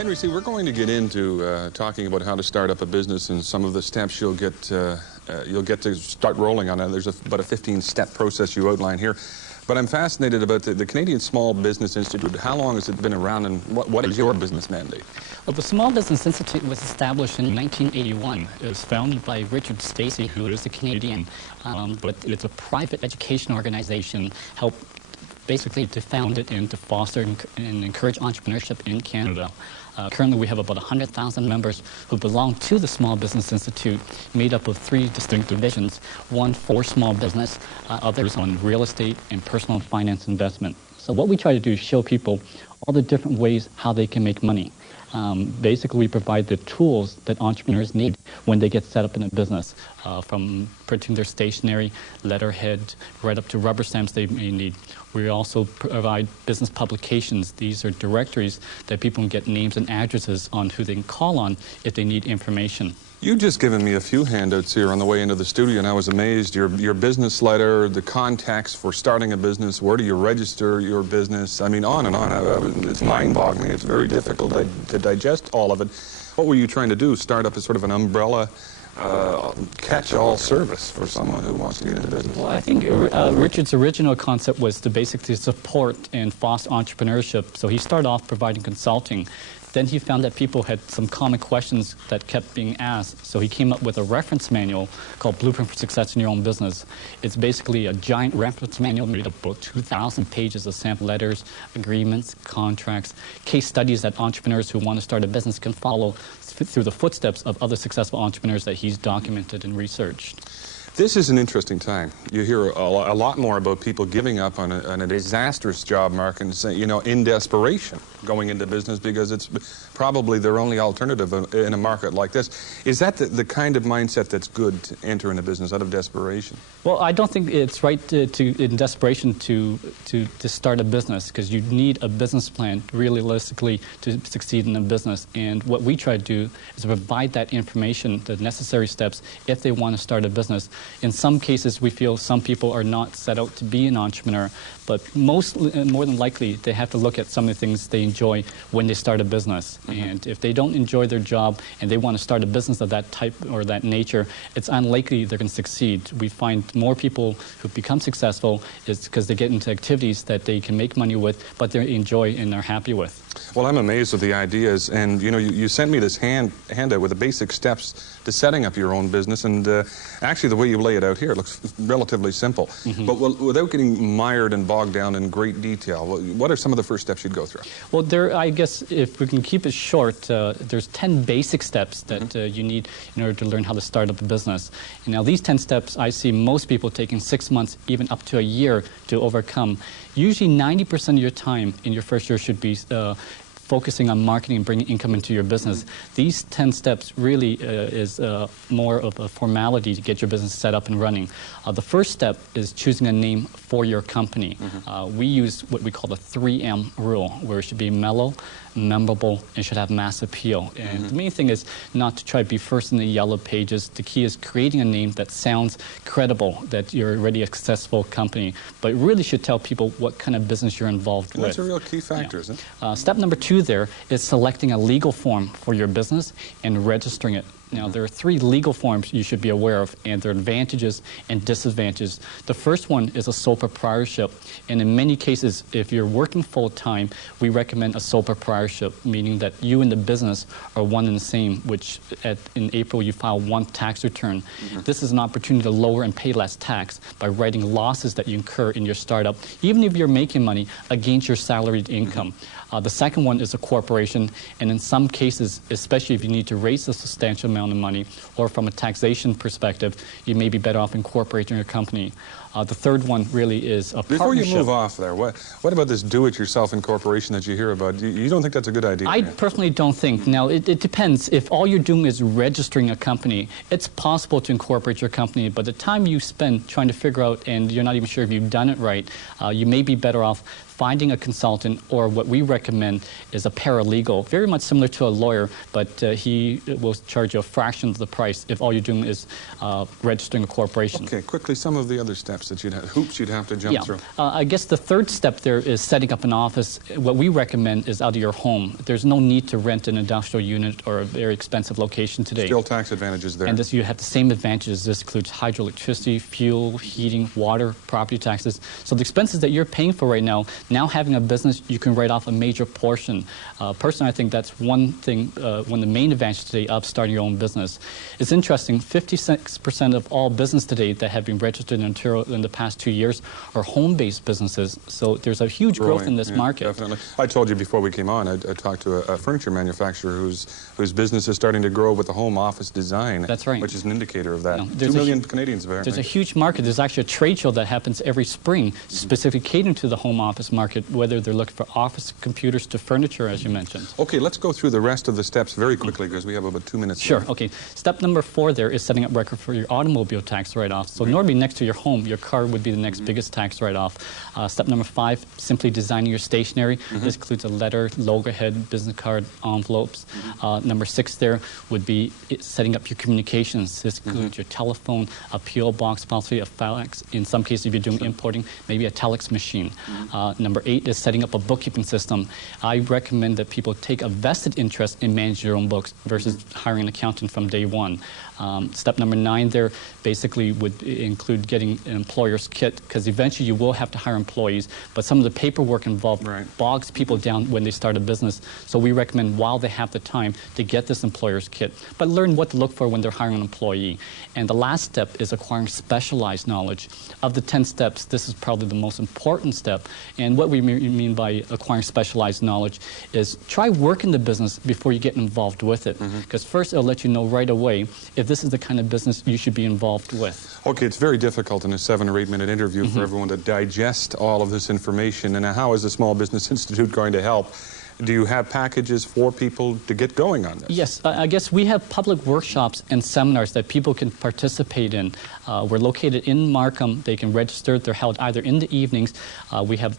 Henry, see, we're going to get into talking about how to start up a business and some of the steps you'll get to start rolling on. There's about a 15-step process you outline here. But I'm fascinated about the Canadian Small Business Institute. How long has it been around, and what is your business mandate? Well, the Small Business Institute was established in 1981. It was founded by Richard Stacey, who is a Canadian, but it's a private education organization, helped basically to found it and to foster and encourage entrepreneurship in Canada. Currently, we have about 100,000 members who belong to the Small Business Institute, made up of 3 distinct divisions, one for small business, others on real estate and personal finance investment. So what we try to do is show people all the different ways how they can make money. Basically, we provide the tools that entrepreneurs need when they get set up in a business, from printing their stationery, letterhead, right up to rubber stamps they may need. We also provide business publications. These are directories that people can get names and addresses on who they can call on if they need information. You've just given me a few handouts here on the way into the studio, and I was amazed. Your business letter, the context for starting a business, where do you register your business? I mean, on and on. It's mind-boggling. It's very difficult to digest all of it. What were you trying to do? Start up as sort of an umbrella catch-all service for someone who wants to get into business? Well, I think Richard's original concept was to basically support and foster entrepreneurship. So he started off providing consulting. Then he found that people had some common questions that kept being asked, so he came up with a reference manual called Blueprint for Success in Your Own Business. It's basically a giant reference manual made up of about 2,000 pages of sample letters, agreements, contracts, case studies that entrepreneurs who want to start a business can follow through the footsteps of other successful entrepreneurs that he's documented and researched. This is an interesting time. You hear a lot more about people giving up on a disastrous job market and, say, you know, in desperation going into business because it's probably their only alternative in a market like this. Is that the kind of mindset that's good to enter into business out of desperation? Well, I don't think it's right in desperation to start a business, because you need a business plan realistically to succeed in a business. And what we try to do is provide that information, the necessary steps, if they want to start a business. In some cases, we feel some people are not set out to be an entrepreneur, but more than likely, they have to look at some of the things they enjoy when they start a business. Mm-hmm. And if they don't enjoy their job and they want to start a business of that type or that nature, it's unlikely they're going to succeed. We find more people who become successful is because they get into activities that they can make money with, but they enjoy and are happy with. Well, I'm amazed with the ideas, and you know, you sent me this handout with the basic steps to setting up your own business, and actually the way you lay it out here, it looks relatively simple. Mm-hmm. But without getting mired and bogged down in great detail, what are some of the first steps you'd go through? Well, I guess if we can keep it short, there's 10 basic steps that you need in order to learn how to start up a business. And now these 10 steps, I see most people taking 6 months, even up to a year to overcome. Usually 90% of your time in your first year should be focusing on marketing and bringing income into your business. These 10 steps really is more of a formality to get your business set up and running. The first step is choosing a name for your company. We use what we call the 3M rule, where it should be mellow, memorable, and should have mass appeal. And the main thing is not to try to be first in the yellow pages. The key is creating a name that sounds credible, that you're already a successful company, but it really should tell people what kind of business you're involved with. That's a real key factor, isn't it? Step number 2 there is selecting a legal form for your business and registering it. Now, there are 3 legal forms you should be aware of, and there are advantages and disadvantages. The first one is a sole proprietorship, and in many cases, if you're working full-time, we recommend a sole proprietorship, meaning that you and the business are one and the same, which in April you file one tax return. This is an opportunity to lower and pay less tax by writing losses that you incur in your startup, even if you're making money, against your salaried income. The second one is a corporation, and in some cases, especially if you need to raise a substantial amount of money, or from a taxation perspective, you may be better off incorporating your company. The third one really is a partnership. Before you move off there, what about this do-it-yourself incorporation that you hear about? You don't think that's a good idea? I personally don't think. Now, it depends. If all you're doing is registering a company, it's possible to incorporate your company, but the time you spend trying to figure out, and you're not even sure if you've done it right, you may be better off finding a consultant, or what we recommend is a paralegal, very much similar to a lawyer, but he will charge you a fraction of the price if all you're doing is registering a corporation. Okay, quickly, some of the other steps that hoops you'd have to jump through. I guess the third step there is setting up an office. What we recommend is out of your home. There's no need to rent an industrial unit or a very expensive location today. Still tax advantages there. And you have the same advantages. This includes hydroelectricity, fuel, heating, water, property taxes. So the expenses that you're paying for right now having a business, you can write off a major portion. Personally, I think that's one thing, one of the main advantages today of starting your own business. It's interesting, 56% of all business today that have been registered in Ontario in the past 2 years are home-based businesses. So there's a huge growth in this market. Definitely. I told you before we came on, I talked to a furniture manufacturer whose business is starting to grow with the home office design. That's right. Which is an indicator of that. 2 million Canadians apparently. There's a huge market. There's actually a trade show that happens every spring, specifically catering to the home office market, whether they're looking for office computers to furniture, as you mentioned. Okay, let's go through the rest of the steps very quickly because we have about 2 minutes. Sure. left. Okay. Step number 4 there is setting up record for your automobile tax write-off. So normally next to your home, your car would be the next biggest tax write-off. Step number 5, simply designing your stationery. This includes a letter, loggerhead, business card, envelopes. Number 6 there would be setting up your communications. This includes your telephone, a P.O. box, possibly a fax. In some cases, if you're doing importing, maybe a telex machine. Number 8 is setting up a bookkeeping system. I recommend that people take a vested interest in managing your own books versus hiring an accountant from day one. Step number 9 there basically would include getting an employer's kit, because eventually you will have to hire employees, but some of the paperwork involved bogs people down when they start a business. So we recommend, while they have the time, to get this employer's kit, but learn what to look for when they're hiring an employee. And the last step is acquiring specialized knowledge. Of the 10 steps, this is probably the most important step. And what we mean by acquiring specialized knowledge is try working the business before you get involved with it, because first it'll let you know right away if this is the kind of business you should be involved with. Okay, it's very difficult in a 7 or 8 minute interview for everyone to digest all of this information. And how is the Small Business Institute going to help? Do you have packages for people to get going on this? Yes, I guess we have public workshops and seminars that people can participate in. We're located in Markham. They can register. They're held either in the evenings. We have